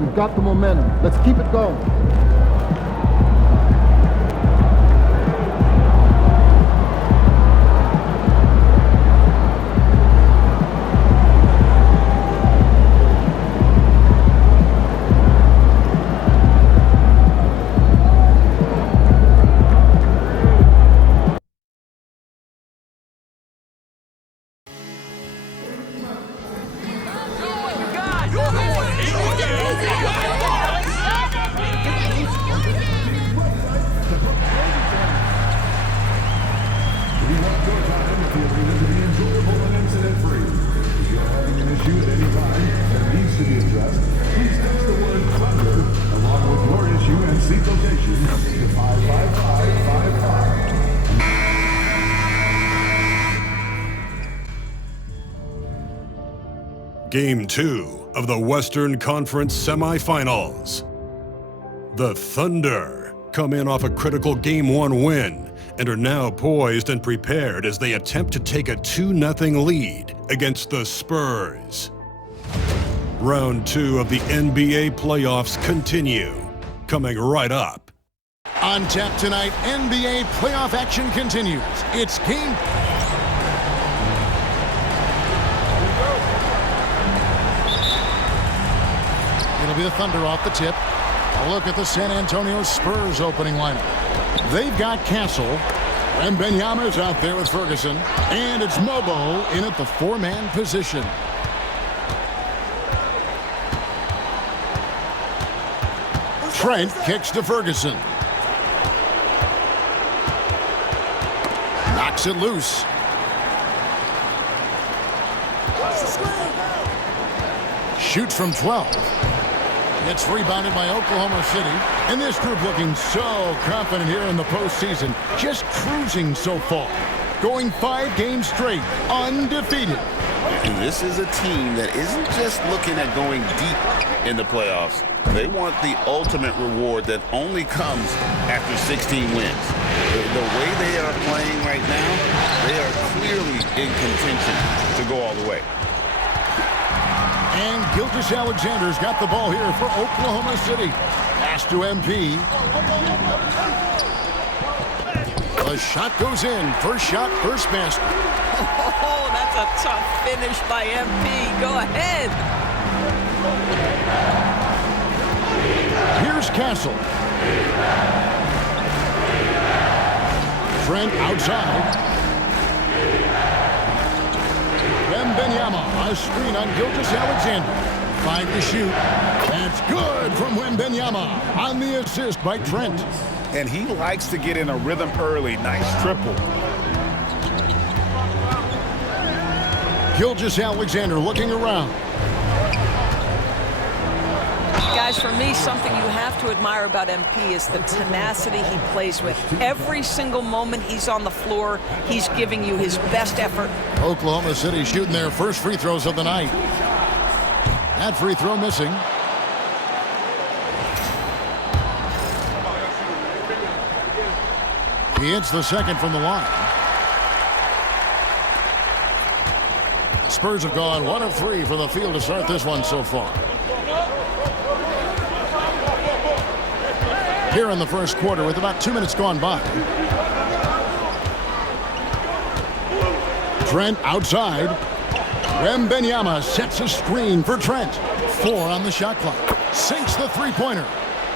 We've got the momentum. Let's keep it going. Game 2 of the Western Conference semifinals. The Thunder come in off a critical Game 1 win and are now poised and prepared as they attempt to take a 2-0 lead against the Spurs. Round 2 of the NBA playoffs continue, coming right up. On tap tonight, NBA playoff action continues. It's game... It'll be the Thunder off the tip. A look at the San Antonio Spurs opening lineup. They've got Castle. Wembanyama's out there with Ferguson. And it's Mobo in at the four-man position. Trent kicks to Ferguson. Knocks it loose. Shoots from 12. It's rebounded by Oklahoma City. And this group looking so confident here in the postseason. Just cruising so far. Going 5 games straight, undefeated. And this is a team that isn't just looking at going deep in the playoffs. They want the ultimate reward that only comes after 16 wins. The way they are playing right now, they are clearly in contention to go all the way. And Gilgeous-Alexander's got the ball here for Oklahoma City. Pass to MP. The shot goes in. First shot, first basket. Oh, that's a tough finish by MP. Go ahead. Here's Castle. Trent outside. Wembanyama, a screen on Gilgeous-Alexander. 5 to shoot. That's good from Wembanyama on the assist by Trent. And he likes to get in a rhythm early. Nice triple. Gilgeous-Alexander looking around. Guys, for me, something you have to admire about MP is the tenacity he plays with. Every single moment he's on the floor, he's giving you his best effort. Oklahoma City shooting their first free throws of the night. That free throw missing. He hits the second from the line. Spurs have gone 1 of 3 from the field to start this one so far. Here in the first quarter with about 2 minutes gone by. Trent outside. Wembanyama sets a screen for Trent. 4 on the shot clock. Sinks the three-pointer.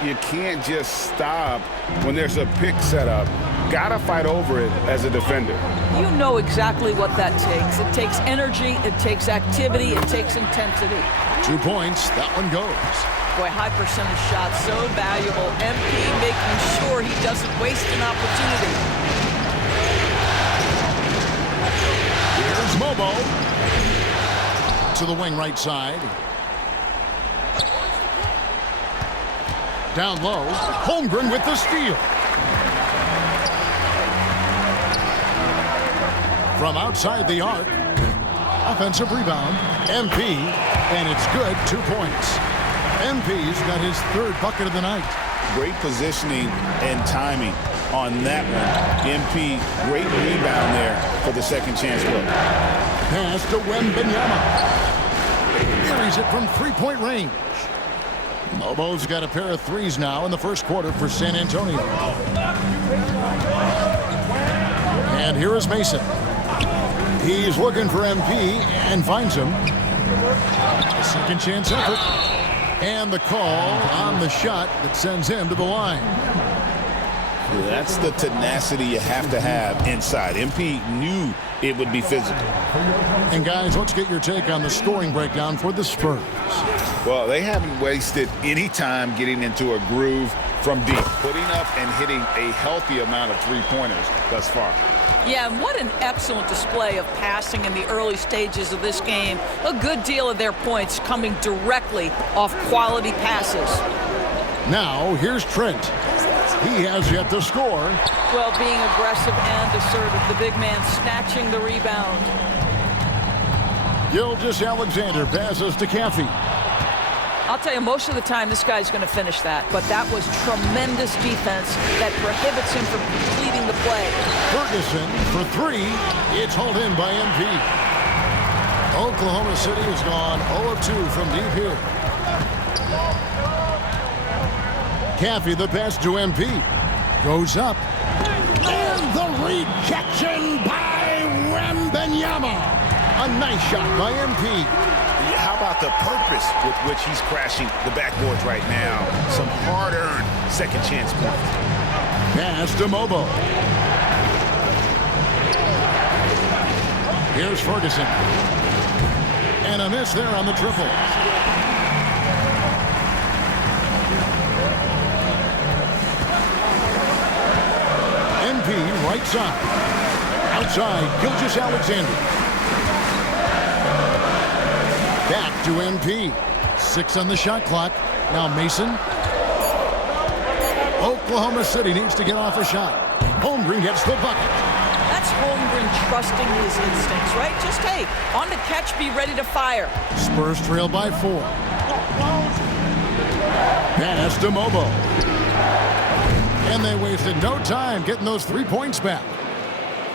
You can't just stop when there's a pick set up. Gotta fight over it as a defender. You know exactly what that takes. It takes energy, it takes activity, it takes intensity. 2 points. That one goes. Boy, high percentage shots, so valuable. MP making sure he doesn't waste an opportunity. Here's Mobo. To the wing right side. Down low. Holmgren with the steal. From outside the arc. Offensive rebound. MP. And it's good. 2 points. MP's got his 3rd bucket of the night. Great positioning and timing on that one. MP, great rebound there for the second chance look. Pass to Wembanyama. Carries it from 3-point range. Lobo's got a pair of threes now in the first quarter for San Antonio. And here is Mason. He's looking for MP and finds him. A second chance effort. And the call on the shot that sends him to the line. That's the tenacity you have to have inside. MP knew it would be physical. And guys, let's get your take on the scoring breakdown for the Spurs. Well, they haven't wasted any time getting into a groove from deep, putting up and hitting a healthy amount of three-pointers thus far. Yeah, and what an excellent display of passing in the early stages of this game. A good deal of their points coming directly off quality passes. Now, here's Trent. He has yet to score. Well, being aggressive and assertive, the big man snatching the rebound. Gilgeous-Alexander passes to Caffey. I'll tell you, most of the time this guy's going to finish that, but that was tremendous defense that prohibits him from completing the play. Ferguson for three. It's hauled in by MP. Oklahoma City has gone 0 of 2 from deep here. Caffey, the pass to MP. Goes up. And the rejection by Wembanyama. A nice shot by MP. How about the purpose with which he's crashing the backboards right now? Some hard-earned second chance points. Pass to Mobo. Here's Ferguson. And a miss there on the triple. MP right side. Outside, Gilgeous-Alexander. Back to MP. 6 on the shot clock. Now Mason. Oklahoma City needs to get off a shot. Holmgren gets the bucket. That's Holmgren trusting his instincts, right? Just, hey, on the catch, be ready to fire. Spurs trail by 4. Pass to Mobo. And they wasted no time getting those 3 points back.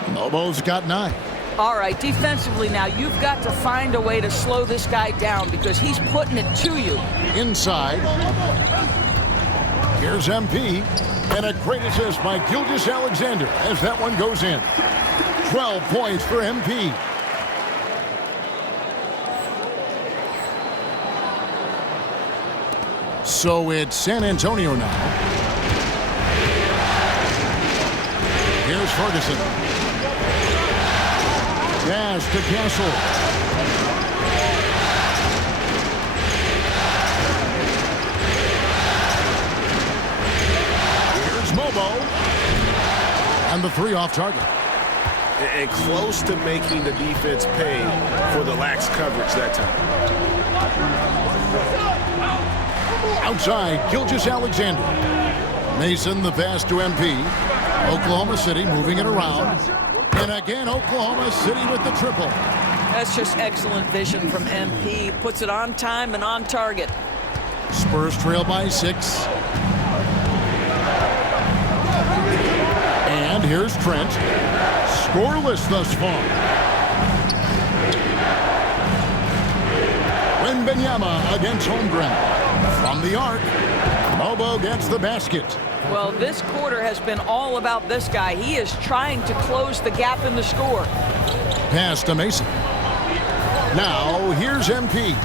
Mobo's got 9. All right, defensively now, you've got to find a way to slow this guy down because he's putting it to you. Inside. Here's MP. And a great assist by Gilgeous-Alexander as that one goes in. 12 points for MP. So it's San Antonio now. Here's Ferguson. Pass to Castle. Here's Mobo. And the 3 off target. And close to making the defense pay for the lax coverage that time. Outside, Gilgeous-Alexander. Mason, the pass to MP. Oklahoma City moving it around. And again, Oklahoma City with the triple. That's just excellent vision from MP. Puts it on time and on target. Spurs trail by 6. And here's Trent. Scoreless thus far. Wembanyama against Holmgren. From the arc, Mobo gets the basket. Well, this quarter has been all about this guy. He is trying to close the gap in the score. Pass to Mason. Now, here's MP.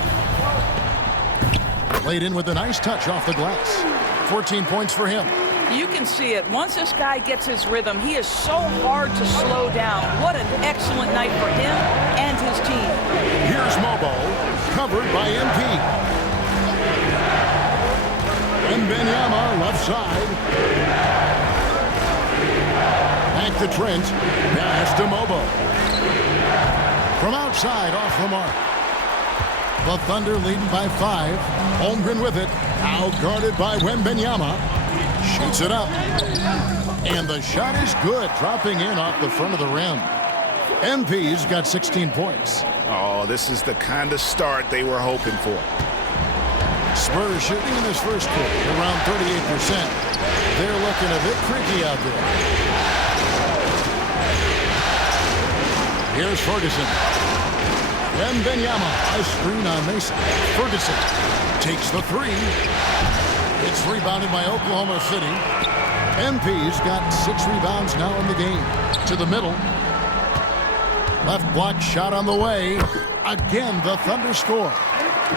Played in with a nice touch off the glass. 14 points for him. You can see it. Once this guy gets his rhythm, he is so hard to slow down. What an excellent night for him and his team. Here's Mobo, covered by MP. Wembanyama left side. Back to Trent. Pass to Mobo. From outside, off the mark. The Thunder leading by 5. Holmgren with it. Out guarded by Wembanyama. Shoots it up. And the shot is good, dropping in off the front of the rim. MP's got 16 points. Oh, this is the kind of start they were hoping for. Spurs shooting in this first quarter around 38%. They're looking a bit creaky out there. Here's Ferguson. Wembanyama, a screen on Mason. Ferguson Takes the three. It's rebounded by Oklahoma City. MP's got 6 rebounds now in the game. To the middle. Left block shot on the way. Again, the Thunder score.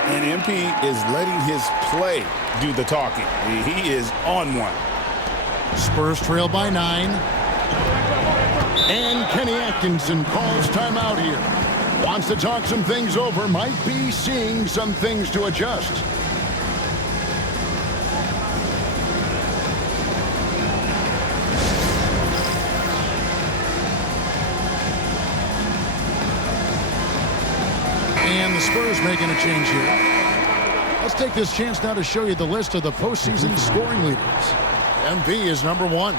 And MP is letting his play do the talking. He is on one. Spurs trail by 9. And Kenny Atkinson calls timeout here. Wants to talk some things over. Might be seeing some things to adjust. And the Spurs making a change here. Let's take this chance now to show you the list of the postseason scoring leaders. MP is number 1.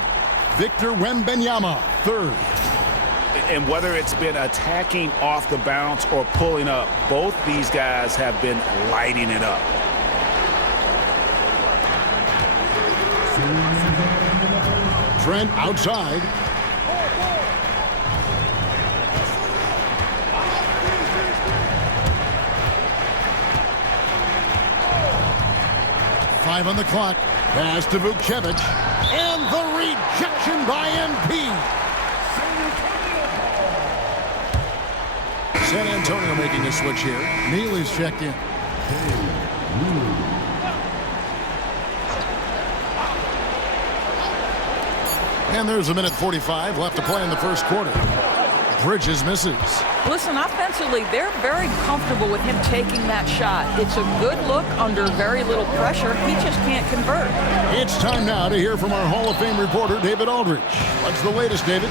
Victor Wembanyama, 3rd. And whether it's been attacking off the bounce or pulling up, both these guys have been lighting it up. Trent outside. Five on the clock. Pass to Vukcevic. And the rejection by MP. San Antonio making a switch here. Neely's checked in. And there's a minute 45 left to play in the first quarter. Bridges misses. Listen, offensively, they're very comfortable with him taking that shot. It's a good look under very little pressure. He just can't convert. It's time now to hear from our Hall of Fame reporter, David Aldridge. What's the latest, David?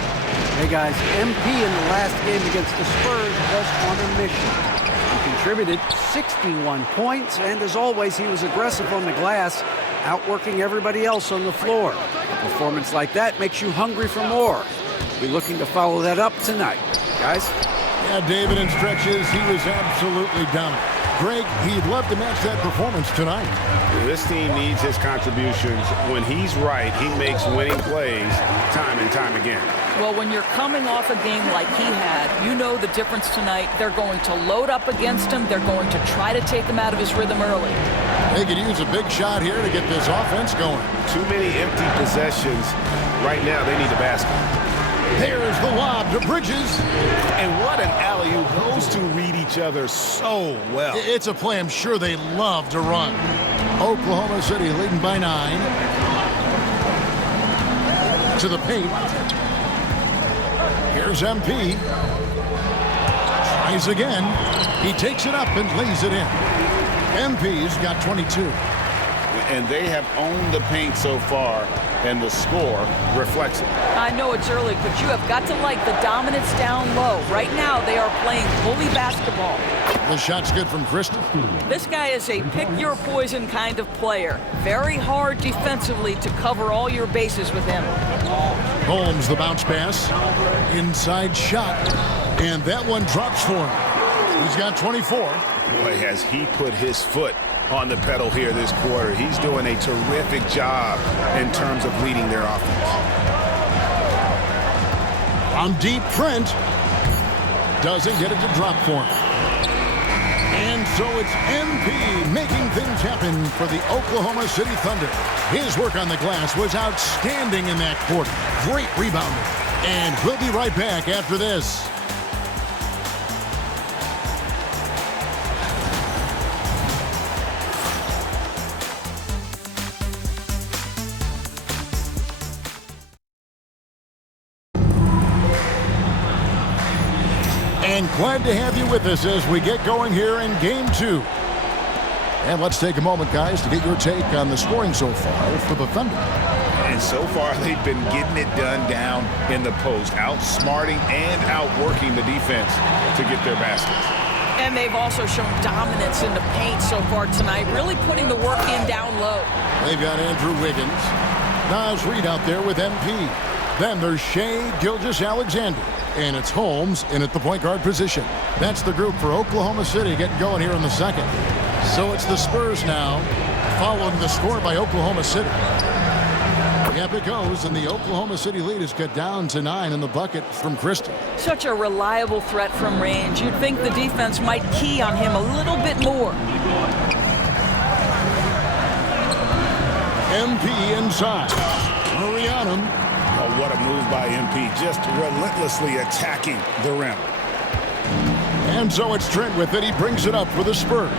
Hey, guys, MP in the last game against the Spurs was on a mission. He contributed 61 points, and as always, he was aggressive on the glass, outworking everybody else on the floor. A performance like that makes you hungry for more. We'll be looking to follow that up tonight. Guys? Yeah, David, in stretches, he was absolutely dominant. Greg, he'd love to match that performance tonight. This team needs his contributions. When he's right, he makes winning plays time and time again. Well, when you're coming off a game like he had, you know the difference tonight. They're going to load up against him. They're going to try to take him out of his rhythm early. They could use a big shot here to get this offense going. Too many empty possessions. Right now, they need a basket. There's the lob to Bridges. And what an alley-oop. Those two read each other so well. It's a play I'm sure they love to run. Oklahoma City leading by 9. To the paint. Here's MP. Tries again. He takes it up and lays it in. MP's got 22. And they have owned the paint so far, and the score reflects it. I know it's early, but you have got to like the dominance down low. Right now, they are playing bully basketball. The shot's good from Crystal. This guy is a pick-your-poison kind of player. Very hard defensively to cover all your bases with him. Holmes, the bounce pass. Inside shot. And that one drops for him. He's got 24. Boy, has he put his foot on the pedal here this quarter. He's doing a terrific job in terms of leading their offense. On deep, Trent doesn't get it to drop for him. And so it's MP making things happen for the Oklahoma City Thunder. His work on the glass was outstanding in that quarter. Great rebounding. And we'll be right back after this. And glad to have you with us as we get going here in Game 2. And let's take a moment, guys, to get your take on the scoring so far for the Thunder. And so far, they've been getting it done down in the post, outsmarting and outworking the defense to get their baskets. And they've also shown dominance in the paint so far tonight, really putting the work in down low. They've got Andrew Wiggins. Naz Reid out there with MP. Then there's Shai Gilgeous-Alexander. And it's Holmes in at the point guard position. That's the group for Oklahoma City getting going here in the second. So it's the Spurs now, following the score by Oklahoma City. Up it goes, and the Oklahoma City lead is cut down to 9 in the bucket from Crystal. Such a reliable threat from range. You'd think the defense might key on him a little bit more. MP inside. Hurry on him. Oh, what a move by MP, just relentlessly attacking the rim. And so it's Trent with it. He brings it up for the Spurs.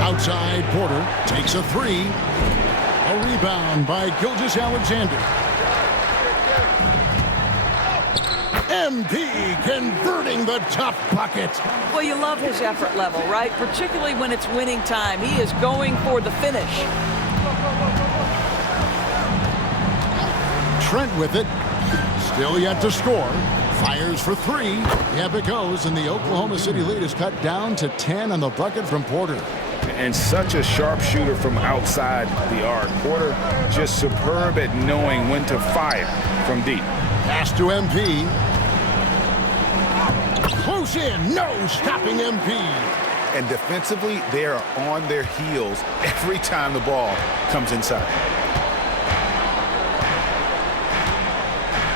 Outside, Porter takes a three. A rebound by Gilgeous-Alexander. MP converting the tough bucket. Well, you love his effort level, right? Particularly when it's winning time. He is going for the finish. Trent with it. Still yet to score. Fires for three. Yep, it goes, and the Oklahoma City lead is cut down to 10 on the bucket from Porter. And such a sharp shooter from outside the arc. Porter just superb at knowing when to fire from deep. Pass to MP. Close in. No stopping MP. And defensively, they are on their heels every time the ball comes inside.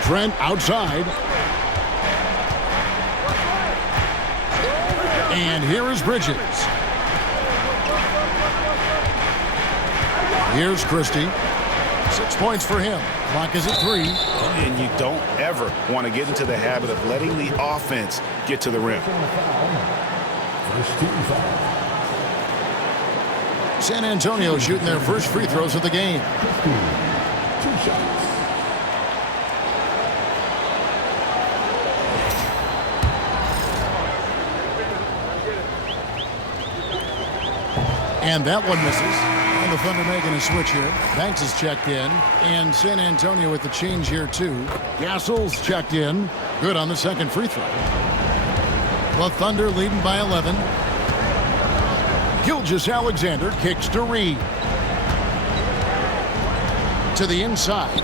Trent outside. And here is Bridges. Here's Christie. 6 points for him. Clock is at 3. And you don't ever want to get into the habit of letting the offense get to the rim. San Antonio shooting their first free throws of the game. 2 shots. And that one misses. And the Thunder making a switch here. Banks is checked in. And San Antonio with the change here, too. Gassol's checked in. Good on the second free throw. The Thunder leading by 11. Gilgeous-Alexander kicks to Reed. To the inside.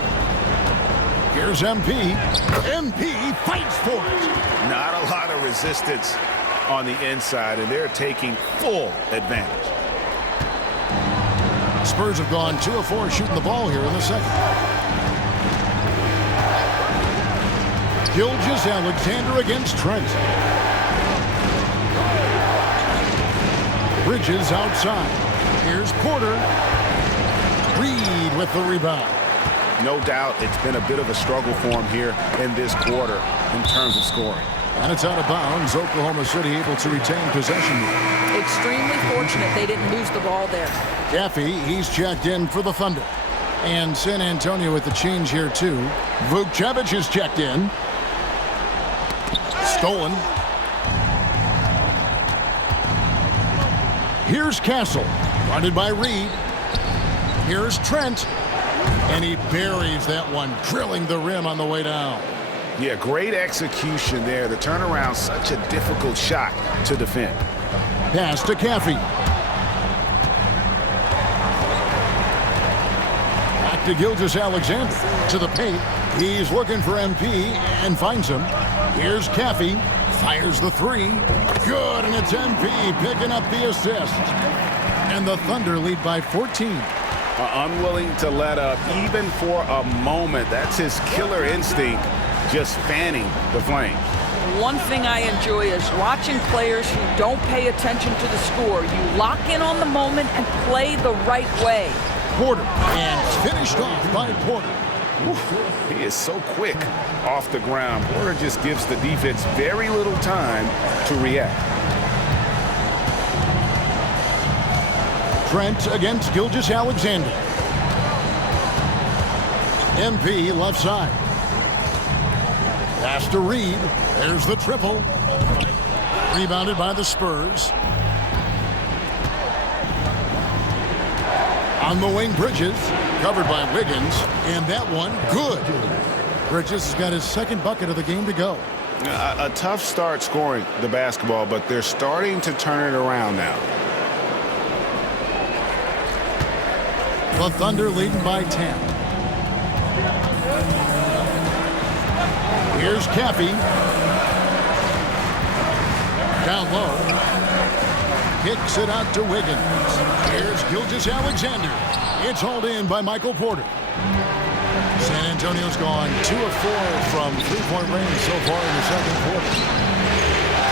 Here's MP. MP fights for it. Not a lot of resistance on the inside, and they're taking full advantage. Spurs have gone 2 of 4 shooting the ball here in the second. Gilgeous-Alexander against Trent. Bridges outside. Here's Porter. Reed with the rebound. No doubt it's been a bit of a struggle for him here in this quarter in terms of scoring. And it's out of bounds. Oklahoma City able to retain possession. Extremely fortunate they didn't lose the ball there. Gaffey, he's checked in for the Thunder. And San Antonio with the change here, too. Vukcevic is checked in. Stolen. Here's Castle, guarded by Reed. Here's Trent. And he buries that one, drilling the rim on the way down. Yeah, great execution there. The turnaround, such a difficult shot to defend. Pass to Gaffey. Back to Gilgeous-Alexander. To the paint. He's looking for MP and finds him. Here's Gaffey. Fires the three. Good, and it's MP picking up the assist. And the Thunder lead by 14. Unwilling to let up even for a moment. That's his killer instinct, just fanning the flames. One thing I enjoy is watching players who don't pay attention to the score. You lock in on the moment and play the right way. Porter, and finished off by Porter. He is so quick off the ground. Porter just gives the defense very little time to react. Trent against Gilgeous-Alexander. MP left side. Pass to Reed. There's the triple. Rebounded by the Spurs. On the wing, Bridges. Covered by Wiggins. And that one, good. Bridges has got his second bucket of the game to go. A tough start scoring the basketball, but they're starting to turn it around now. The Thunder leading by 10. Here's Gaffey. Down low. Kicks it out to Wiggins. Here's Gilgeous-Alexander. It's hauled in by Michael Porter. San Antonio's gone 2 of 4 from three-point range so far in the second quarter.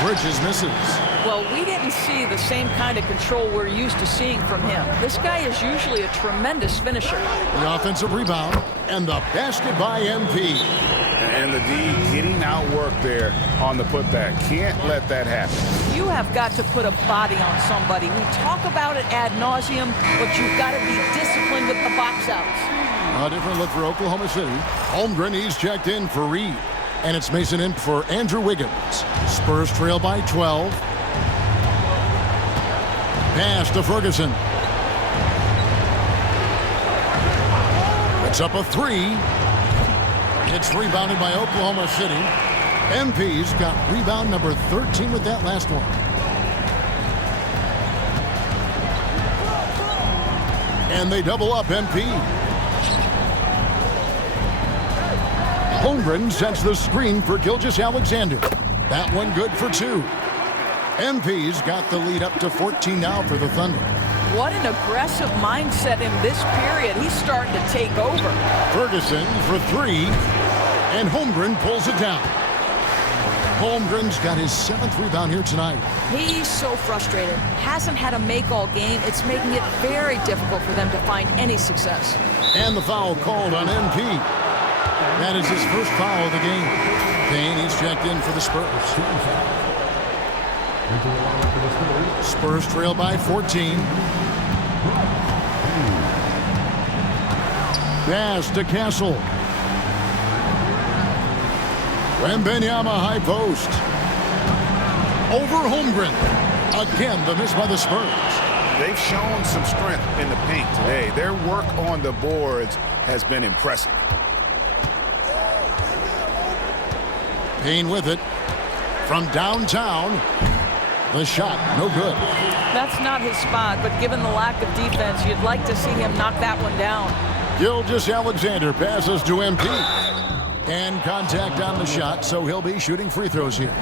Bridges misses. Well, we didn't see the same kind of control we're used to seeing from him. This guy is usually a tremendous finisher. The offensive rebound and the basket by MP. And the D getting outworked there on the putback. Can't let that happen. You have got to put a body on somebody. We talk about it ad nauseum, but you've got to be disciplined with the box outs. A different look for Oklahoma City. Holmgren, he's checked in for Reed. And it's Mason in for Andrew Wiggins. Spurs trail by 12. Pass to Ferguson. It's up a 3. It's rebounded by Oklahoma City. MP's got rebound number 13 with that last one. And they double up MP. Holmgren sets the screen for Gilgeous-Alexander. That one good for 2. MP's got the lead up to 14 now for the Thunder. What an aggressive mindset in this period. He's starting to take over. Ferguson for 3, and Holmgren pulls it down. Holmgren's got his 7th rebound here tonight. He's so frustrated. Hasn't had a make all game. It's making it very difficult for them to find any success. And the foul called on MP. That is his first foul of the game. Payne, he's checked in for the Spurs. Spurs trail by 14. Pass to Castle. Wembanyama high post. Over Holmgren. Again, the miss by the Spurs. They've shown some strength in the paint today. Their work on the boards has been impressive. Payne with it. From downtown. The shot, no good. That's not his spot, but given the lack of defense, you'd like to see him knock that one down. Gilgeous-Alexander passes to MP. And contact on the shot, so he'll be shooting free throws here.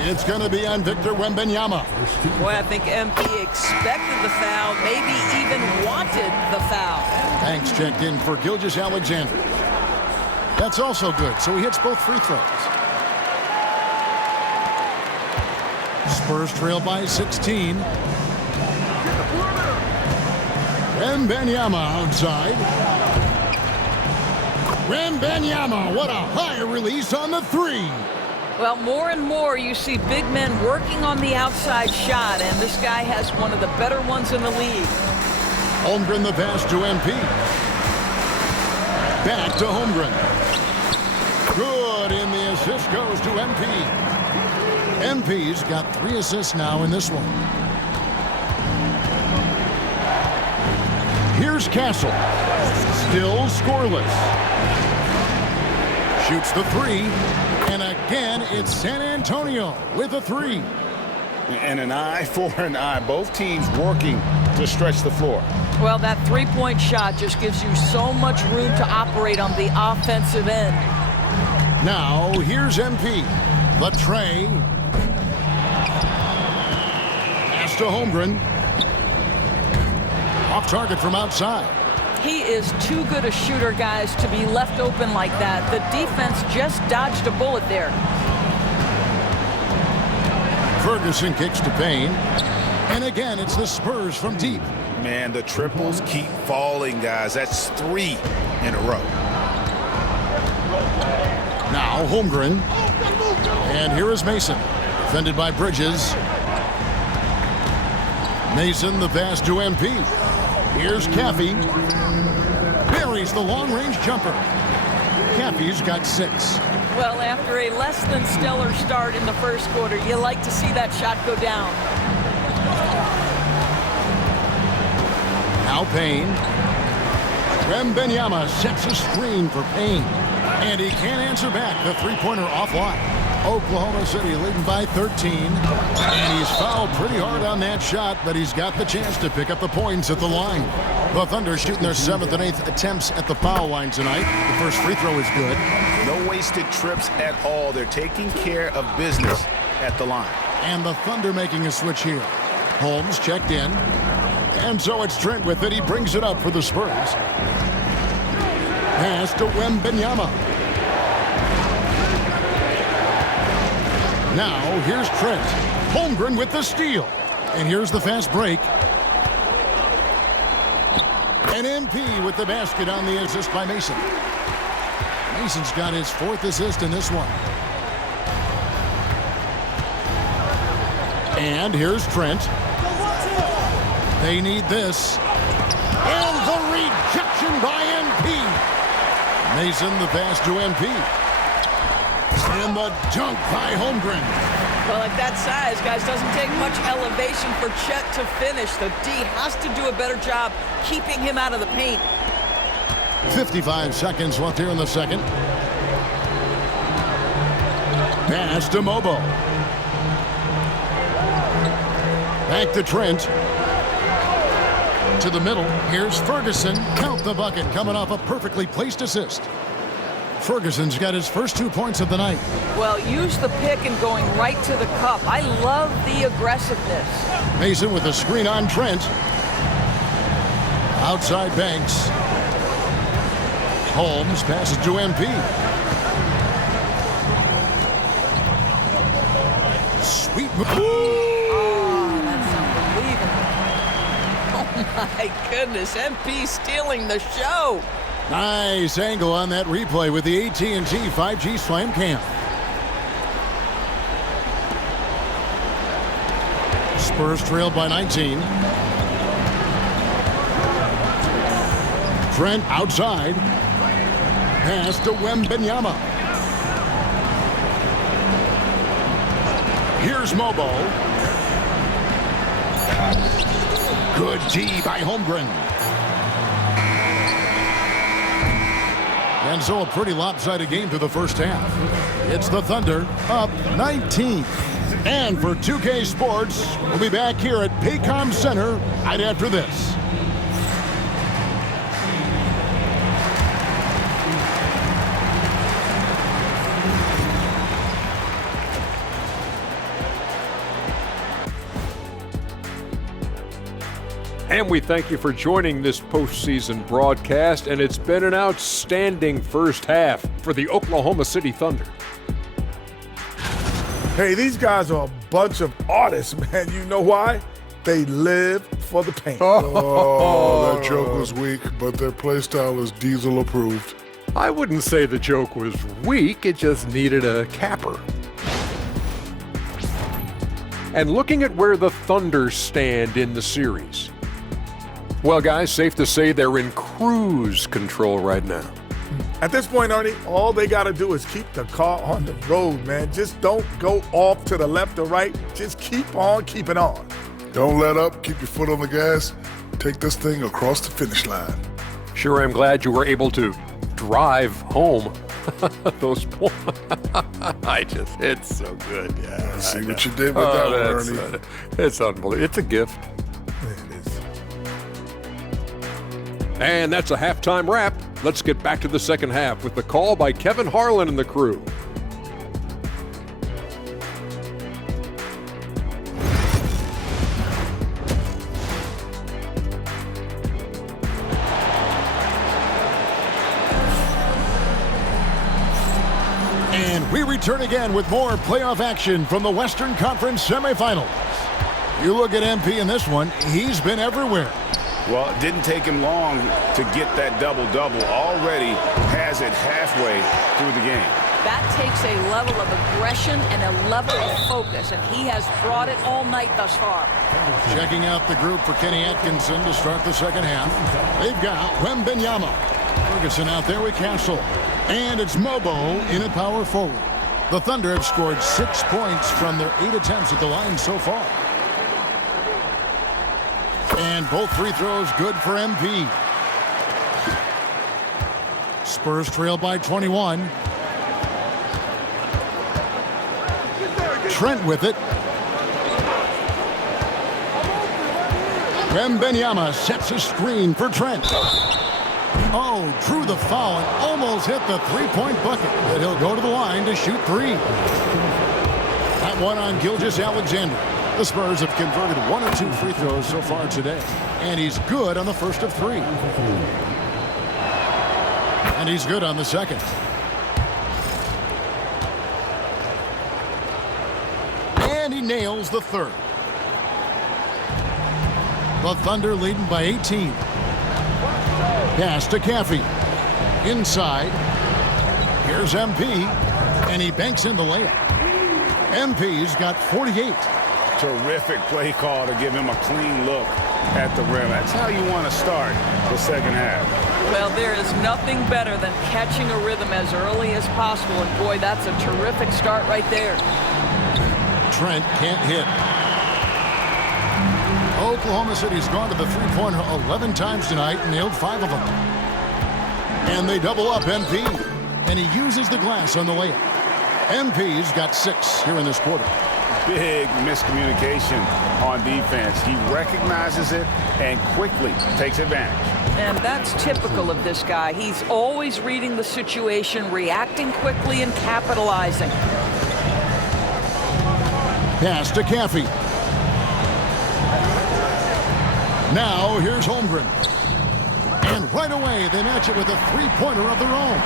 It's going to be on Victor Wembanyama. Boy, I think MP expected the foul, maybe even wanted the foul. Thanks checked in for Gilgeous-Alexander. That's also good, so he hits both free throws. Spurs trail by 16. Wembanyama outside. Wembanyama, what a high release on the 3. Well, more and more you see big men working on the outside shot, and this guy has one of the better ones in the league. Holmgren the pass to MP. Back to Holmgren. Good, and the assist goes to MP. MP's got 3 assists now in this one. Here's Castle. Still scoreless. Shoots the 3. And again, it's San Antonio with a 3. And an eye for an eye. Both teams working to stretch the floor. Well, that three-point shot just gives you so much room to operate on the offensive end. Now, here's MP. The tray. Pass to Holmgren. Off target from outside. He is too good a shooter, guys, to be left open like that. The defense just dodged a bullet there. Ferguson kicks to Payne. And again, it's the Spurs from deep. Man, the triples keep falling, guys. That's 3 in a row. Now Holmgren. And here is Mason. Defended by Bridges. Mason the pass to MP. Here's Caffey. Buries the long-range jumper. Caffey's got 6. Well, after a less than stellar start in the first quarter, you like to see that shot go down. Now Payne. Wembanyama sets a screen for Payne. And he can't answer back. The three-pointer offline. Oklahoma City leading by 13. And he's fouled pretty hard on that shot, but he's got the chance to pick up the points at the line. The Thunder shooting their 7th and 8th attempts at the foul line tonight. The first free throw is good. No wasted trips at all. They're taking care of business at the line. And the Thunder making a switch here. Holmes checked in. And so it's Trent with it. He brings it up for the Spurs. Pass to Wembanyama. Now, here's Trent. Holmgren with the steal. And here's the fast break. And MP with the basket on the assist by Mason. Mason's got his 4th assist in this one. And here's Trent. They need this. And the rejection by MP. Mason the pass to MP. And the dunk by Holmgren. Well, at that size, guys, doesn't take much elevation for Chet to finish. The D has to do a better job keeping him out of the paint. 55 seconds left here in the second. Pass to Mobo. Back to Trent. To the middle. Here's Ferguson. Count the bucket. Coming off a perfectly placed assist. Ferguson's got his first 2 points of the night. Well, use the pick and going right to the cup. I love the aggressiveness. Mason with a screen on Trent. Outside Banks. Holmes passes to MP. Sweet move. Oh, that's unbelievable. Oh, my goodness. MP stealing the show. Nice angle on that replay with the AT&T 5G Slam Cam. Spurs trailed by 19. Trent outside. Pass to Wembanyama. Here's Mobo. Good D by Holmgren. And so a pretty lopsided game through the first half. It's the Thunder up 19. And for 2K Sports, we'll be back here at Paycom Center right after this. And we thank you for joining this postseason broadcast, and it's been an outstanding first half for the Oklahoma City Thunder. Hey, these guys are a bunch of artists, man. You know why? They live for the paint. Oh, that joke was weak, but their play style is Diesel approved. I wouldn't say the joke was weak, it just needed a capper. And looking at where the Thunder stand in the series, well, guys, safe to say they're in cruise control right now. At this point, Ernie, all they got to do is keep the car on the road, man. Just don't go off to the left or right. Just keep on keeping on. Don't let up. Keep your foot on the gas. Take this thing across the finish line. Sure, I'm glad you were able to drive home those points. It's so good. Yeah, I see what you did with that one, Ernie. It's unbelievable. It's a gift. It is. And that's a halftime wrap. Let's get back to the second half with the call by Kevin Harlan and the crew. And we return again with more playoff action from the Western Conference semifinals. You look at MP in this one, he's been everywhere. Well, it didn't take him long to get that double-double. Already has it halfway through the game. That takes a level of aggression and a level of focus, and he has brought it all night thus far. Checking out the group for Kenny Atkinson to start the second half. They've got Wembanyama. Ferguson out there with Castle. And it's Mobo in at power forward. The Thunder have scored 6 points from their 8 attempts at the line so far. And both free throws good for MP. Spurs trail by 21. Trent with it. Wembanyama sets a screen for Trent. Oh, drew the foul and almost hit the three-point bucket. But he'll go to the line to shoot 3. That one on Gilgeous-Alexander. The Spurs have converted 1 of 2 free throws so far today. And he's good on the first of 3. And he's good on the second. And he nails the third. The Thunder leading by 18. Pass to Caffey. Inside. Here's MP. And he banks in the layup. MP's got 48. Terrific play call to give him a clean look at the rim. That's how you want to start the second half. Well, there is nothing better than catching a rhythm as early as possible. And boy, that's a terrific start right there. Trent can't hit. Oklahoma City's gone to the three-pointer 11 times tonight and nailed 5 of them. And they double up MP. And he uses the glass on the layup. MP's got 6 here in this quarter. Big miscommunication on defense. He recognizes it and quickly takes advantage. And that's typical of this guy. He's always reading the situation, reacting quickly, and capitalizing. Pass to Caffey. Now here's Holmgren. And right away they match it with a three-pointer of their own.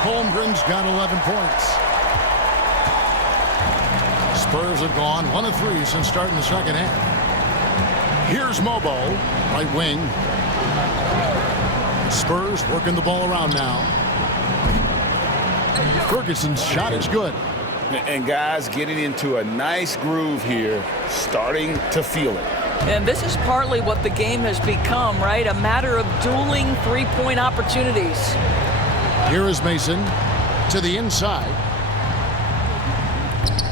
Holmgren's got 11 points. Spurs have gone 1 of 3 since starting the second half. Here's Mobo, right wing. Spurs working the ball around now. Ferguson's shot is good. And guys getting into a nice groove here, starting to feel it. And this is partly what the game has become, right? A matter of dueling three-point opportunities. Here is Mason to the inside.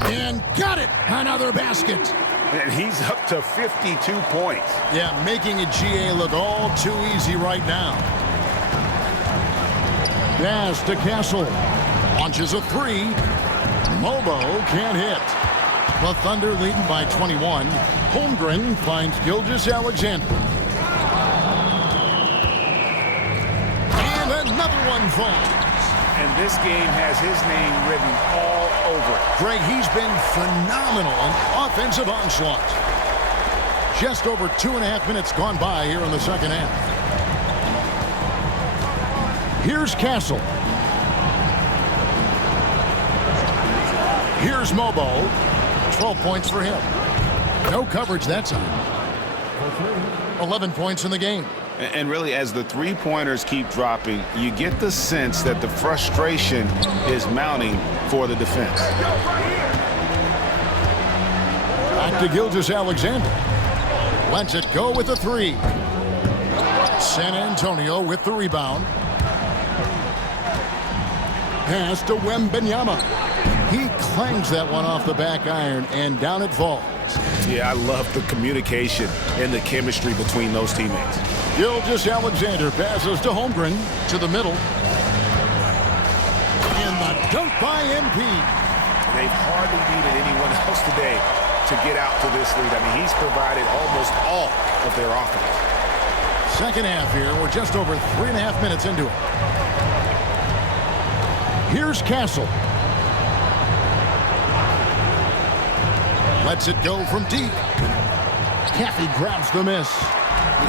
And got it! Another basket. And he's up to 52 points. Yeah, making a GA look all too easy right now. Pass to Castle. Launches a 3. Mobo can't hit. The Thunder leading by 21. Holmgren finds Gilgeous-Alexander. And another one falls. And this game has his name written all over it. Greg, he's been phenomenal on offensive onslaught. Just over 2.5 minutes gone by here in the second half. Here's Castle. Here's Mobo. 12 points for him. No coverage that time. 11 points in the game. And really, as the three-pointers keep dropping, you get the sense that the frustration is mounting for the defense. Back to Gilgeous-Alexander. Lets it go with a 3. San Antonio with the rebound. Pass to Wembanyama. He clangs that one off the back iron, and down it falls. Yeah, I love the communication and the chemistry between those teammates. Gilgeous-Alexander passes to Holmgren to the middle. And the dunk by MP. They've hardly needed anyone else today to get out to this lead. I mean, he's provided almost all of their offense. Second half here. We're just over 3.5 minutes into it. Here's Castle. Lets it go from deep. Caffey grabs the miss.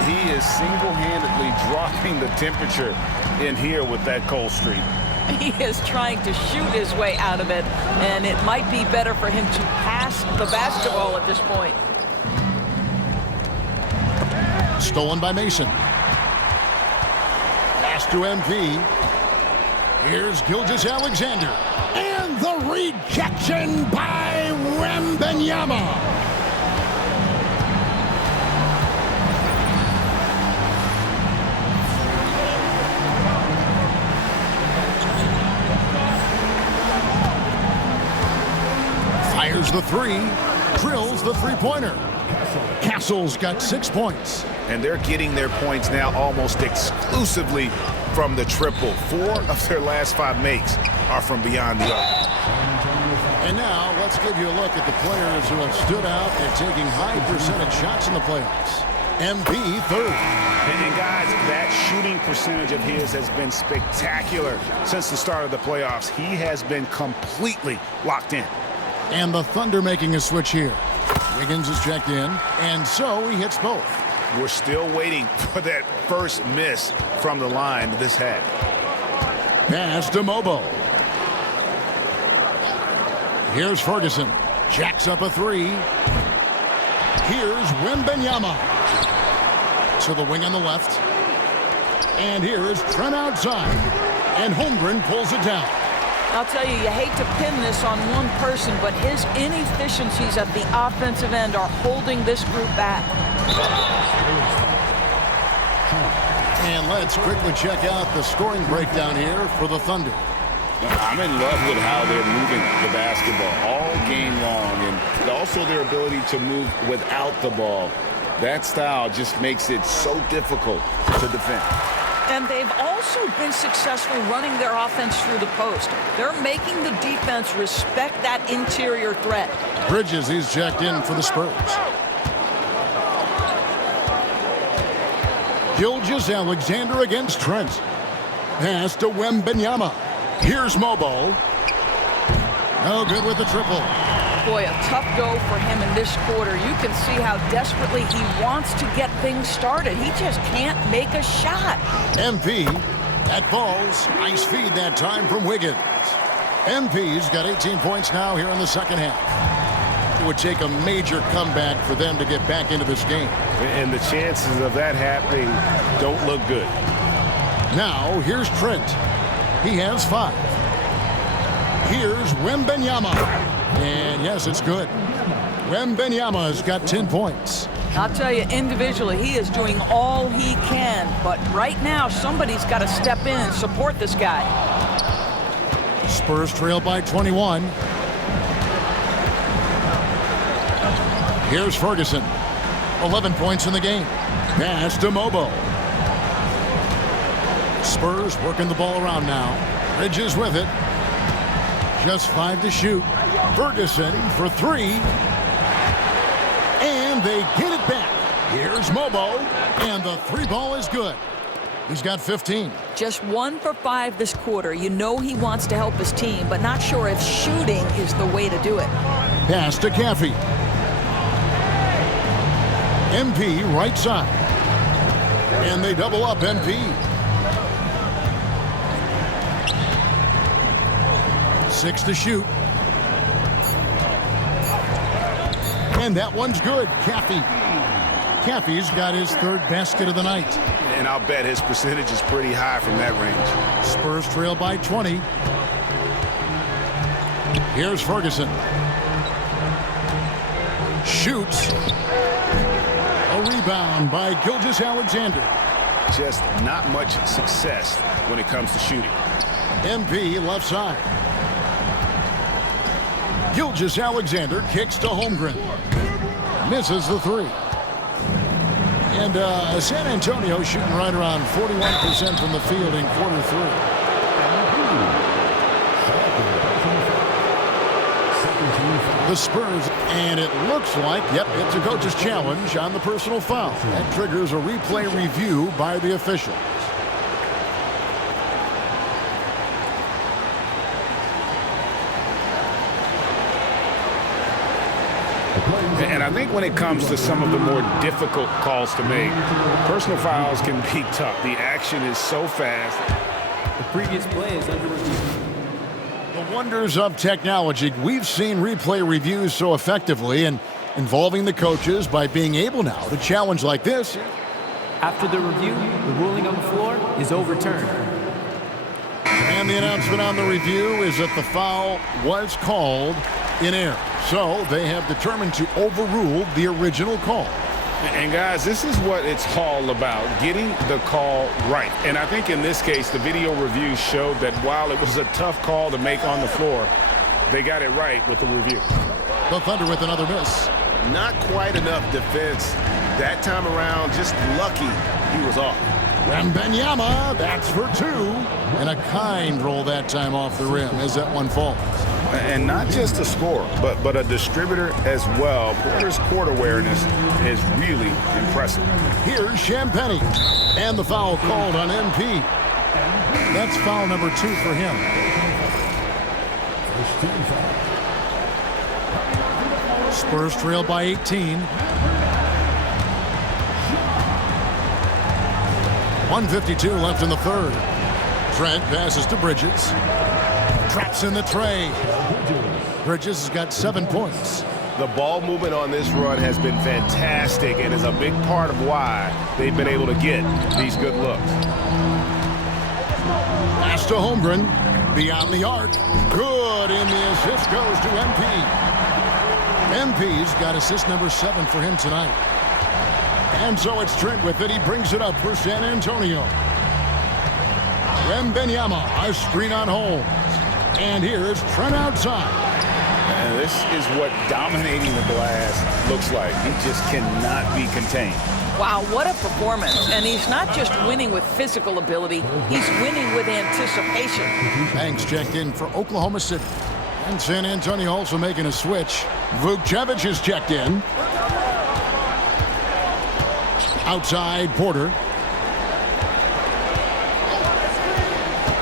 He is single-handedly dropping the temperature in here with that cold streak. He is trying to shoot his way out of it, and it might be better for him to pass the basketball at this point. Stolen by Mason. Pass to MP. Here's Gilgeous-Alexander. And the rejection by Wembanyama. Fires the 3. Drills the three-pointer. Castle's got 6 points. And they're getting their points now almost exclusively from the triple. 4 of their last 5 makes are from beyond the arc. And now let's give you a look at the players who have stood out and taking high percentage shots in the playoffs. MP third. And guys, that shooting percentage of his has been spectacular since the start of the playoffs. He has been completely locked in. And the Thunder making a switch here. Wiggins is checked in, and so he hits both. We're still waiting for that first miss from the line this had. Pass to Mobo. Here's Ferguson. Jacks up a three. Here's Wembanyama. To the wing on the left. And here's Trent outside. And Holmgren pulls it down. I'll tell you, you hate to pin this on one person, but his inefficiencies at the offensive end are holding this group back. And let's quickly check out the scoring breakdown here for the Thunder. I'm in love with how they're moving the basketball all game long, and also their ability to move without the ball. That style just makes it so difficult to defend. And they've also been successful running their offense through the post. They're making the defense respect that interior threat. Bridges, he's checked in for the Spurs. Gilgeous-Alexander against Trent. Pass to Wembanyama. Here's Mobo. No good with the triple. Boy, a tough go for him in this quarter. You can see how desperately he wants to get things started. He just can't make a shot. MP, that falls. Nice feed that time from Wiggins. MP's got 18 points now here in the second half. It would take a major comeback for them to get back into this game. And the chances of that happening don't look good. Now, here's Trent. He has 5. Here's Wembanyama. And yes, it's good. Wembanyama's got 10 points. I'll tell you, individually, he is doing all he can. But right now, somebody's got to step in and support this guy. Spurs trail by 21. Here's Ferguson. 11 points in the game. Pass to Mobo. Spurs working the ball around now. Bridges with it. Just 5 to shoot. Ferguson for 3. And they get it back. Here's Mobo. And the 3-ball is good. He's got 15. Just 1 for 5 this quarter. You know he wants to help his team, but not sure if shooting is the way to do it. Pass to Caffey. MP right side. And they double up MP. 6 to shoot. And that one's good. Caffey's got his 3rd basket of the night. And I'll bet his percentage is pretty high from that range. Spurs trail by 20. Here's Ferguson. Shoots. A rebound by Gilgeous-Alexander. Just not much success when it comes to shooting. MP left side. Gilgeous-Alexander kicks to Holmgren. Misses the 3. And San Antonio shooting right around 41% from the field in quarter 3. The Spurs, and it looks like, yep, it's a coach's challenge on the personal foul. That triggers a replay review by the officials. And I think when it comes to some of the more difficult calls to make, personal fouls can be tough. The action is so fast. The previous play is under review. The wonders of technology. We've seen replay reviews so effectively and involving the coaches by being able now to challenge like this. After the review, the ruling on the floor is overturned. And the announcement on the review is that the foul was called in error. So they have determined to overrule the original call. And guys, this is what it's all about, getting the call right. And I think in this case, the video review showed that while it was a tough call to make on the floor, they got it right with the review. The Thunder with another miss. Not quite enough defense that time around. Just lucky he was off. Wembanyama, that's for 2. And a kind roll that time off the rim as that one falls. And not just a scorer, but a distributor as well. Porter's court awareness is really impressive. Here's Champagnie. And the foul called on MP. That's foul number 2 for him. Spurs trail by 18. 1:52 left in the 3rd. Trent passes to Bridges. Traps in the tray. Bridges has got 7 points. The ball movement on this run has been fantastic and is a big part of why they've been able to get these good looks. Pass to Holmgren. Beyond the arc. Good, and the assist goes to MP. MP's got assist number 7 for him tonight. And so it's Trent with it. He brings it up for San Antonio. Wembanyama, a screen on Holmes. And here's Trent outside. And this is what dominating the glass looks like. He just cannot be contained. Wow, what a performance. And he's not just winning with physical ability, he's winning with anticipation. Banks checked in for Oklahoma City. And San Antonio also making a switch. Vukcevic is checked in. Outside, Porter.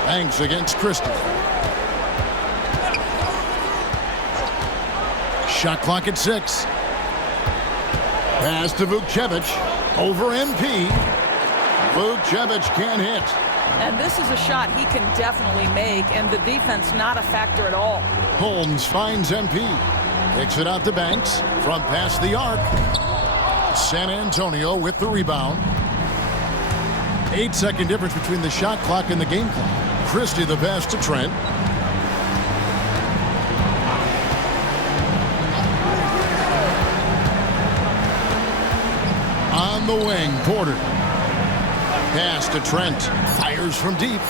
Banks against Christie. Shot clock at 6. Pass to Vukcevic. Over MP. Vukcevic can't hit. And this is a shot he can definitely make, and the defense not a factor at all. Holmes finds MP. Kicks it out to Banks. From past the arc. San Antonio with the rebound. 8-second difference between the shot clock and the game clock. Christie the pass to Trent. On the wing, Porter. Pass to Trent. Fires from deep.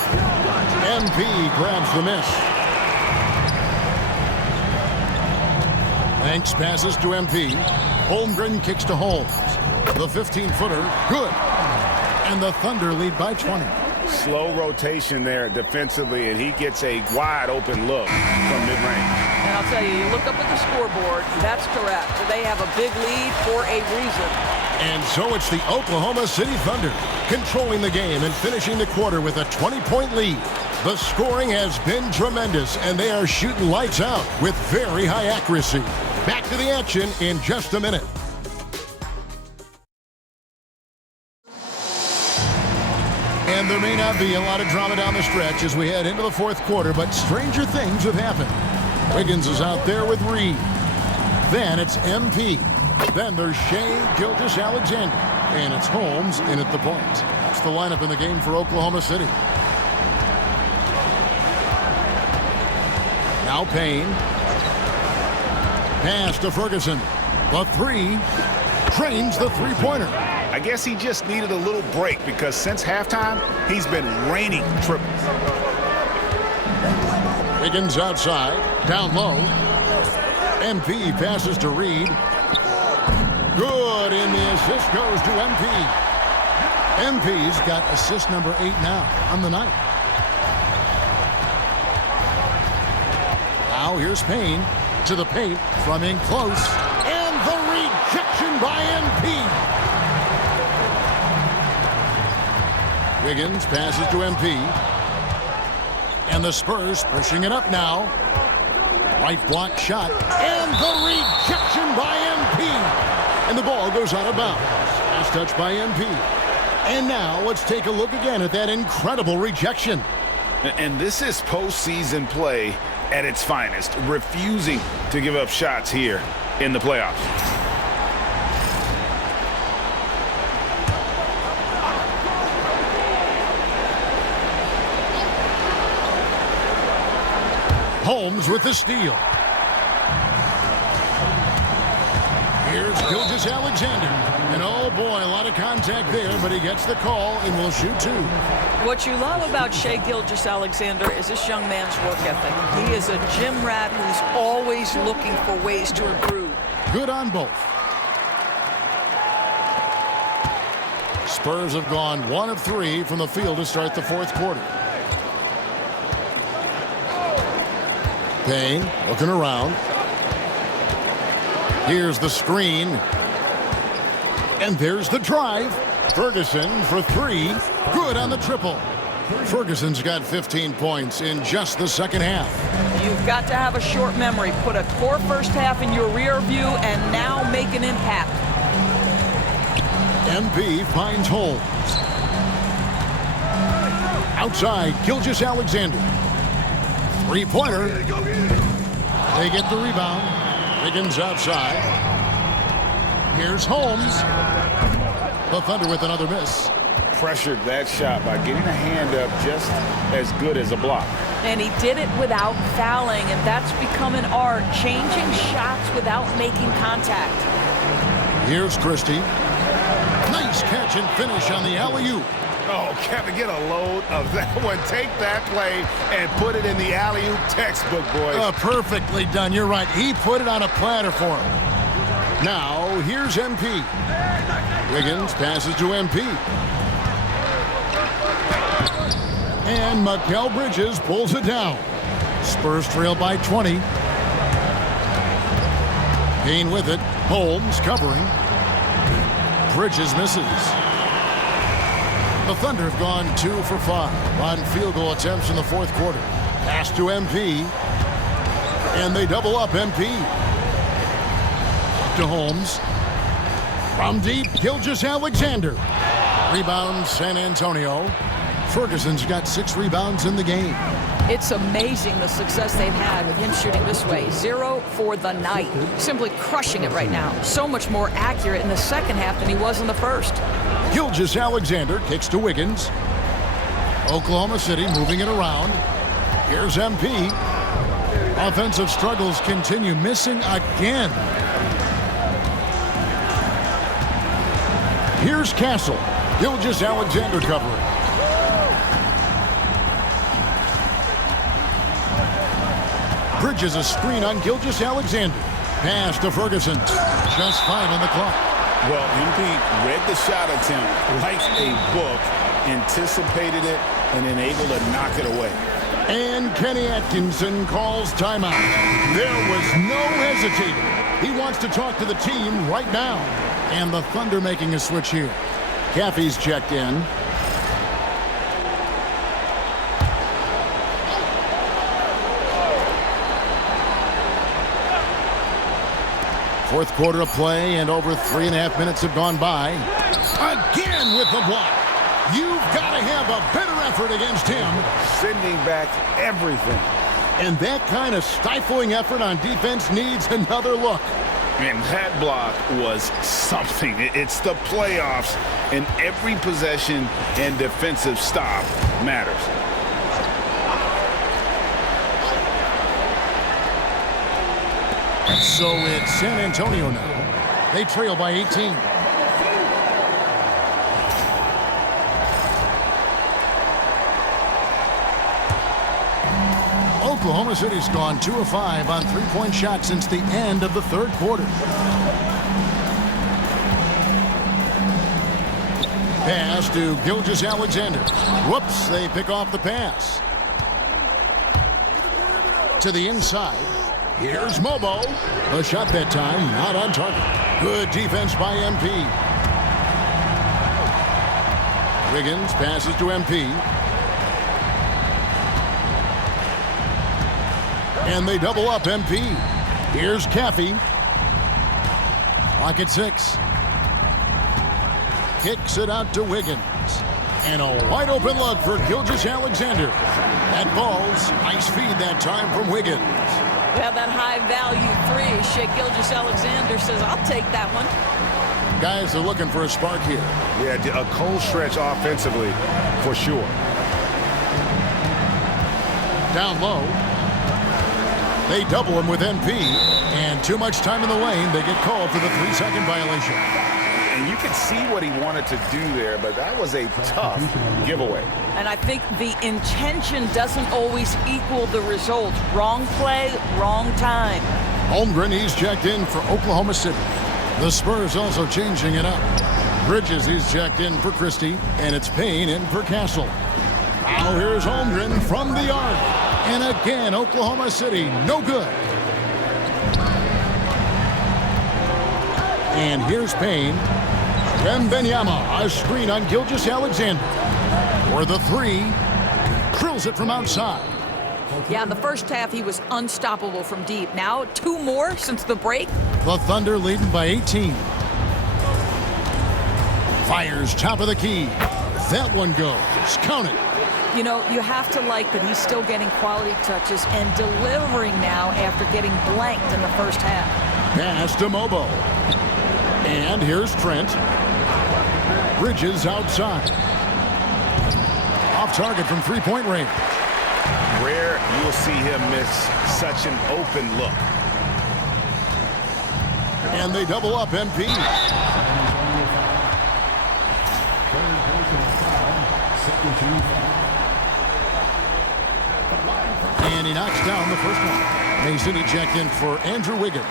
MP grabs the miss. Banks passes to MP. Holmgren kicks to Holmes. The 15-footer, good. And the Thunder lead by 20. Slow rotation there defensively, and he gets a wide open look from mid-range. And I'll tell you, you look up at the scoreboard, that's correct. They have a big lead for a reason. And so it's the Oklahoma City Thunder controlling the game and finishing the quarter with a 20-point lead. The scoring has been tremendous, and they are shooting lights out with very high accuracy. Back to the action in just a minute. And there may not be a lot of drama down the stretch as we head into the fourth quarter, but stranger things have happened. Wiggins is out there with Reed. Then it's MP. Then there's Shai Gilgeous-Alexander. And it's Holmes in at the point. That's the lineup in the game for Oklahoma City. Now Payne. Pass to Ferguson. The 3. Trains the three-pointer. I guess he just needed a little break because since halftime, he's been raining triples. Wiggins outside. Down low. MP passes to Reed. Good, and the assist goes to MP. MP's got assist number 8 now on the night. Now here's Payne to the paint from in close. And the rejection by MP. Wiggins passes to MP. And the Spurs pushing it up now. White block shot. And the rejection by MP. And the ball goes out of bounds. Last touch by MP. And now let's take a look again at that incredible rejection. And this is postseason play at its finest, refusing to give up shots here in the playoffs. Holmes with the steal. Here's Gilgeous-Alexander. And oh boy, a lot of contact there, but he gets the call and will shoot 2. What you love about Shai Gilgeous-Alexander is this young man's work ethic. He is a gym rat who's always looking for ways to improve. Good on both. Spurs have gone 1 of 3 from the field to start the fourth quarter. Payne looking around. Here's the screen. And there's the drive. Ferguson for 3. Good on the triple. Ferguson's got 15 points in just the second half. You've got to have a short memory. Put a core first half in your rear view and now make an impact. MP finds Holmes. Outside, Gilgeous-Alexander. Three-pointer. They get the rebound. Wiggins outside. Here's Holmes. The Thunder with another miss. Pressured that shot by getting a hand up just as good as a block. And he did it without fouling, and that's become an art, changing shots without making contact. Here's Christie. Nice catch and finish on the alley-oop. Oh, Kevin, get a load of that one. Take that play and put it in the alley-oop textbook, boys. Perfectly done. You're right. He put it on a platter for him. Now, here's MP. Wiggins passes to MP. And Mikal Bridges pulls it down. Spurs trail by 20. Payne with it. Holmes covering. Bridges misses. The Thunder have gone 2 for 5 on field goal attempts in the fourth quarter. Pass to MP. And they double up MP. To Holmes. From deep, Gilgeous-Alexander. Rebound, San Antonio. Ferguson's got 6 rebounds in the game. It's amazing the success they've had with him shooting this way. 0 for the night. Simply crushing it right now. So much more accurate in the second half than he was in the first. Gilgeous-Alexander kicks to Wiggins. Oklahoma City moving it around. Here's MP. Offensive struggles continue, missing again. Here's Castle. Gilgeous-Alexander covering. Bridges a screen on Gilgeous-Alexander. Pass to Ferguson. Just 5 on the clock. Well, MP read the shot attempt like a book, anticipated it, and then able to knock it away. And Kenny Atkinson calls timeout. There was no hesitating. He wants to talk to the team right now. And the Thunder making a switch here. Caffey's checked in. Fourth quarter of play, and over 3.5 minutes have gone by. Again with the block. You've got to have a better effort against him. Sending back everything. And that kind of stifling effort on defense needs another look. And that block was something. It's the playoffs, and every possession and defensive stop matters. So it's San Antonio now. They trail by 18. Oklahoma City's gone 2 of 5 on three-point shots since the end of the third quarter. Pass to Gilgeous-Alexander. Whoops, they pick off the pass. To the inside. Here's Mobo. A shot that time, not on target. Good defense by MP. Wiggins passes to MP. And they double up MP. Here's Caffey. Clock at 6. Kicks it out to Wiggins. And a wide open look for Gilgeous-Alexander. That ball's nice feed that time from Wiggins. Well, that high-value 3, Shea Gilgeous-Alexander says, I'll take that one. Guys are looking for a spark here. Yeah, a cold stretch offensively, for sure. Down low. They double him with MP. And too much time in the lane. They get called for the 3-second violation. And you could see what he wanted to do there, but that was a tough giveaway. And I think the intention doesn't always equal the result. Wrong play, wrong time. Holmgren, he's checked in for Oklahoma City. The Spurs also changing it up. Bridges, he's checked in for Christie, and it's Payne in for Castle. Now here's Holmgren from the arc. And again, Oklahoma City, no good. And here's Payne. Wembanyama, a screen on Gilgeous-Alexander. For the 3, drills it from outside. Yeah, in the first half, he was unstoppable from deep. Now, 2 more since the break. The Thunder leading by 18. Fires top of the key. That one goes. Count it. You know, you have to like that he's still getting quality touches and delivering now after getting blanked in the first half. Pass to Mobo. And here's Trent. Bridges outside. Off target from three-point range. Rare you'll see him miss such an open look. And they double up MP. And he knocks down the first one. Mason checked in for Andrew Wiggins.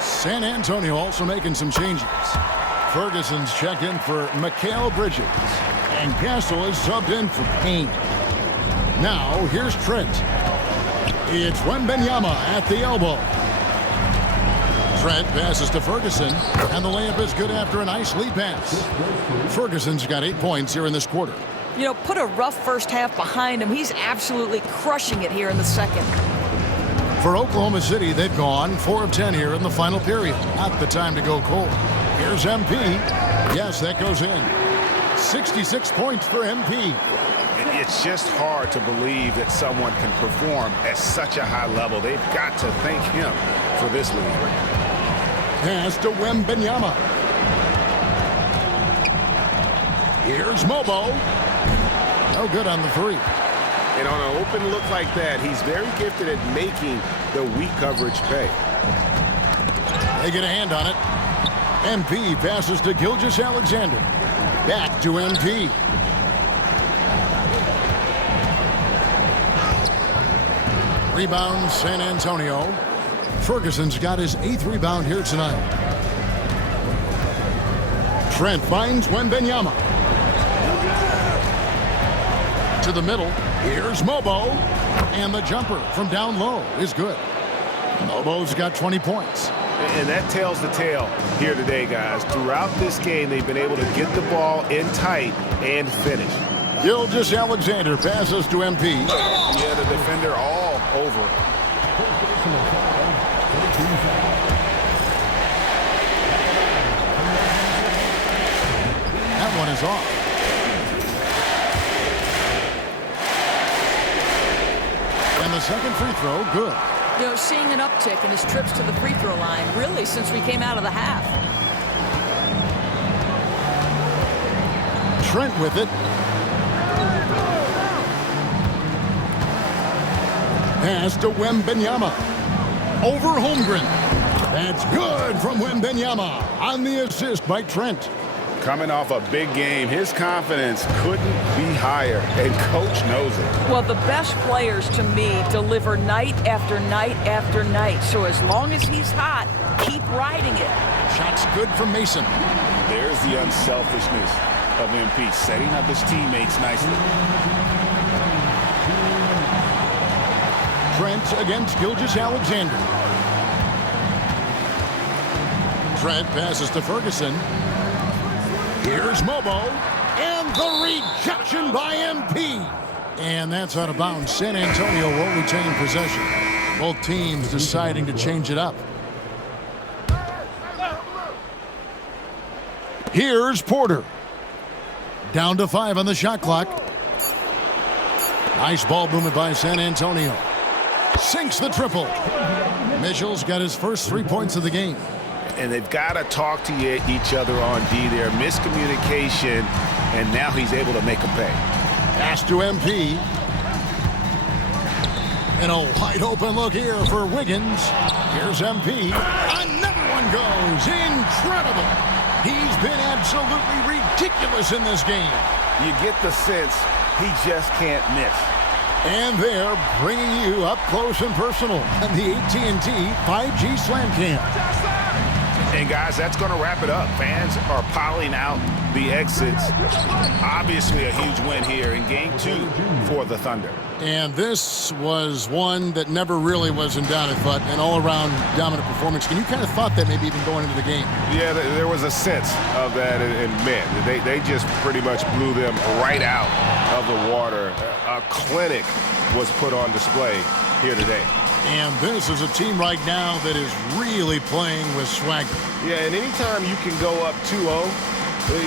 San Antonio also making some changes. Ferguson's checked in for Mikal Bridges. And Castle is subbed in for Payne. Now, here's Trent. It's Wembanyama at the elbow. Trent passes to Ferguson, and the layup is good after a nice lead pass. Ferguson's got 8 points here in this quarter. You know, put a rough first half behind him. He's absolutely crushing it here in the second. For Oklahoma City, they've gone 4 of 10 here in the final period. Not the time to go cold. Here's MP. Yes, that goes in. 66 points for MP. It's just hard to believe that someone can perform at such a high level. They've got to thank him for this lead. Pass to Wembanyama. Here's Mobo. No good on the three. And on an open look like that, he's very gifted at making the weak coverage pay. They get a hand on it. MP passes to Gilgeous-Alexander. Back to MP. Rebound, San Antonio. Ferguson's got his 8th rebound here tonight. Trent finds Wembanyama. To the middle. Here's Mobo. And the jumper from down low is good. Mobo's got 20 points. And that tells the tale here today, guys. Throughout this game, they've been able to get the ball in tight and finish. Gilgeous-Alexander passes to MP. Yeah, the defender all over. That one is off. And the second free throw, good. You know, seeing an uptick in his trips to the free throw line, really, since we came out of the half. Trent with it. Pass to Wembanyama. Over Holmgren. That's good from Wembanyama on the assist by Trent. Coming off a big game, his confidence couldn't be higher, and coach knows it. Well, the best players, to me, deliver night after night after night. So as long as he's hot, keep riding it. Shots good from Mason. There's the unselfishness of MP, setting up his teammates nicely. Trent against Gilgeous-Alexander. Trent passes to Ferguson. Here's Mobo, and the rejection by MP. And that's out of bounds. San Antonio will retain possession. Both teams deciding to change it up. Here's Porter. Down to 5 on the shot clock. Nice ball movement by San Antonio. Sinks the triple. Mitchell's got his first 3 points of the game. And they've got to talk to each other on D there. Miscommunication, and now he's able to make a pay. Pass to MP. And a wide open look here for Wiggins. Here's MP. Another one goes. Incredible. He's been absolutely ridiculous in this game. You get the sense he just can't miss. And they're bringing you up close and personal on the AT&T 5G Slam Cam. And guys, that's going to wrap it up. Fans are piling out the exits. Obviously a huge win here in Game 2 for the Thunder. And this was one that never really was in doubt, I thought, an all-around dominant performance. Can you kind of thought that maybe even going into the game? Yeah, there was a sense of that, and man, they just pretty much blew them right out of the water. A clinic was put on display here today. And this is a team right now that is really playing with swagger. Yeah, and anytime you can go up 2-0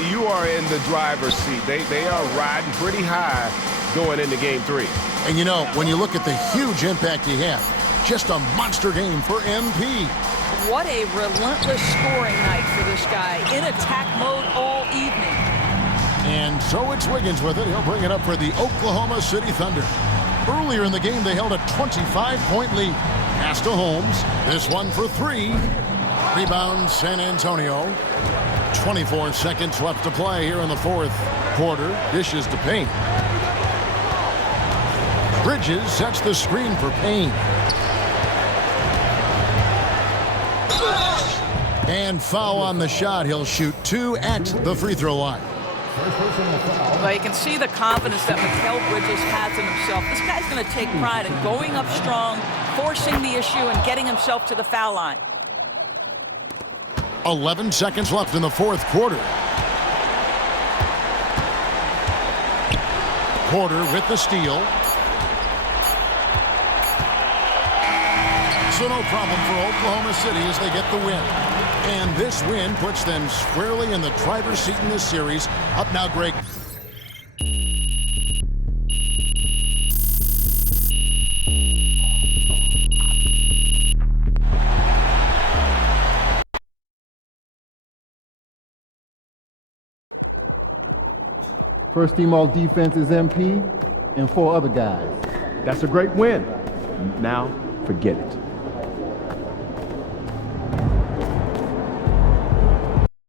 you are in the driver's seat. They are riding pretty high going into Game 3. And you know, when you look at the huge impact he had, just a monster game for MP. What a relentless scoring night for this guy. In attack mode all evening. And so it's Wiggins with it. He'll bring it up for the Oklahoma City Thunder. Earlier in the game, they held a 25-point lead. Pass to Holmes. This one for 3. Rebound, San Antonio. 24 seconds left to play here in the fourth quarter. Dishes to Payne. Bridges sets the screen for Payne. And foul on the shot. He'll shoot 2 at the free throw line. Well, you can see the confidence that Mikal Bridges has in himself. This guy's going to take pride in going up strong, forcing the issue, and getting himself to the foul line. 11 seconds left in the fourth quarter. Porter with the steal. So no problem for Oklahoma City as they get the win. And this win puts them squarely in the driver's seat in this series. Up now, Greg. First team all defense is MP and 4 other guys. That's a great win. Now, forget it.